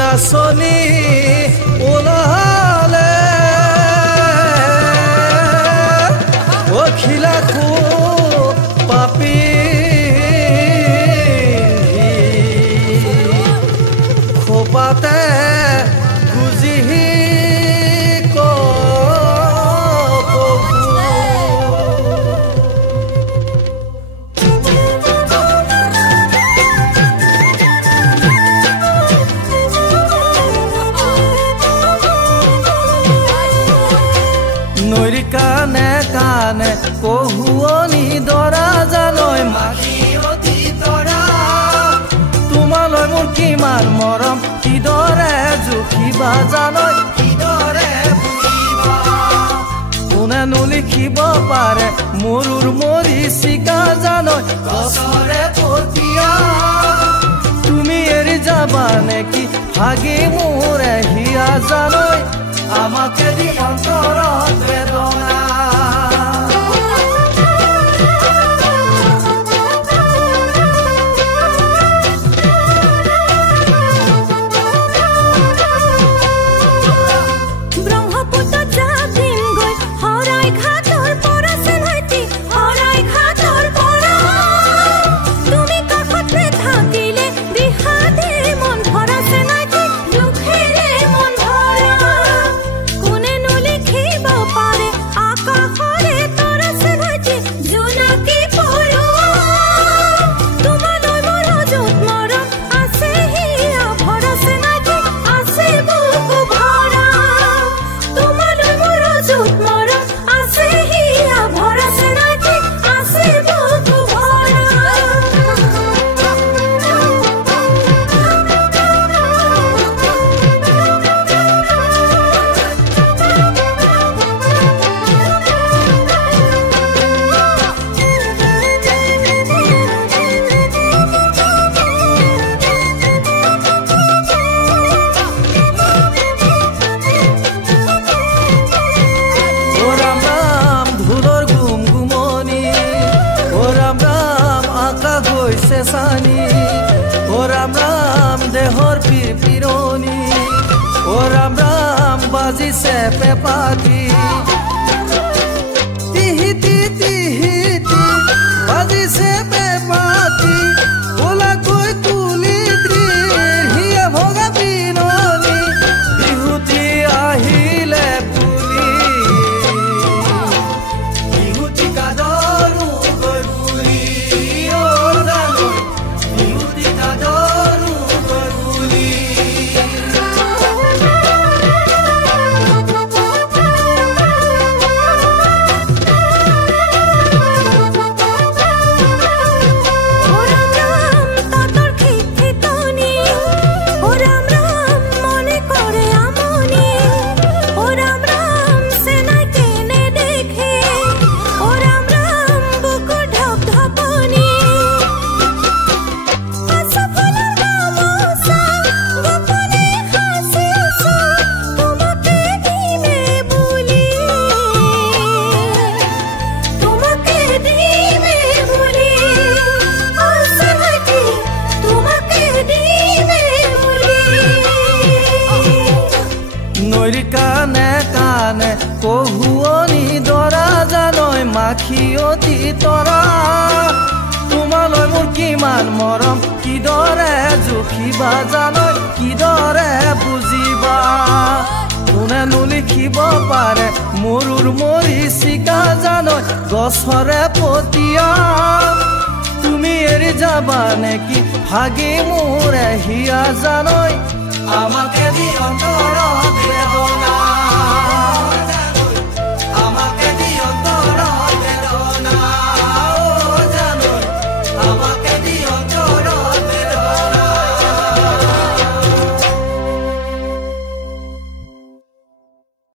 নাচনি ওলালে অখিলাকো পাপি খোপাতে গুজিহি নৈৰ কানে কানে কহুৱনি দৰা জানৈ মাখিয়তি তৰা তোমালৈ মোৰ কিমান মৰম কিদৰে জুখিবা জানৈ কিদৰে বুজিবা কোনে নলিখিব পাৰে মৰুৰ মৰিচিকা জানৈ গছৰে পতিয়া তুমি এৰি যাবা নেকি ভাগি মোৰ হিয়া জানৈ আমাকে দি অন্তৰত বেদনা ও রাম রাম দেহর পিরপিরনি ও রাম রাম বাজিছে পেপাতি তিহিতি তিহিতি বাজিছে পেপাতি ওলা কই তুলি ত্রির হিয়া ভগা বিননি বিহুতি আহিলে পুলি বিহুতি কাদরু গৈ পুলি কানে কানে কহুৱনি দৰা জানৈ মাখিয়তি তৰা তোমালৈ মোৰ কিমান মৰম কিদৰে জুখিবা জানৈ কিদৰে বুজিবা কোনে নলিখিব পাৰে মৰুৰ মৰিচিকা জানৈ গছৰে পতিয়া তুমি এৰি যাবা নেকি ভাগি মোৰ হিয়া জানৈ আমাকে দি অন্তৰত বেদনা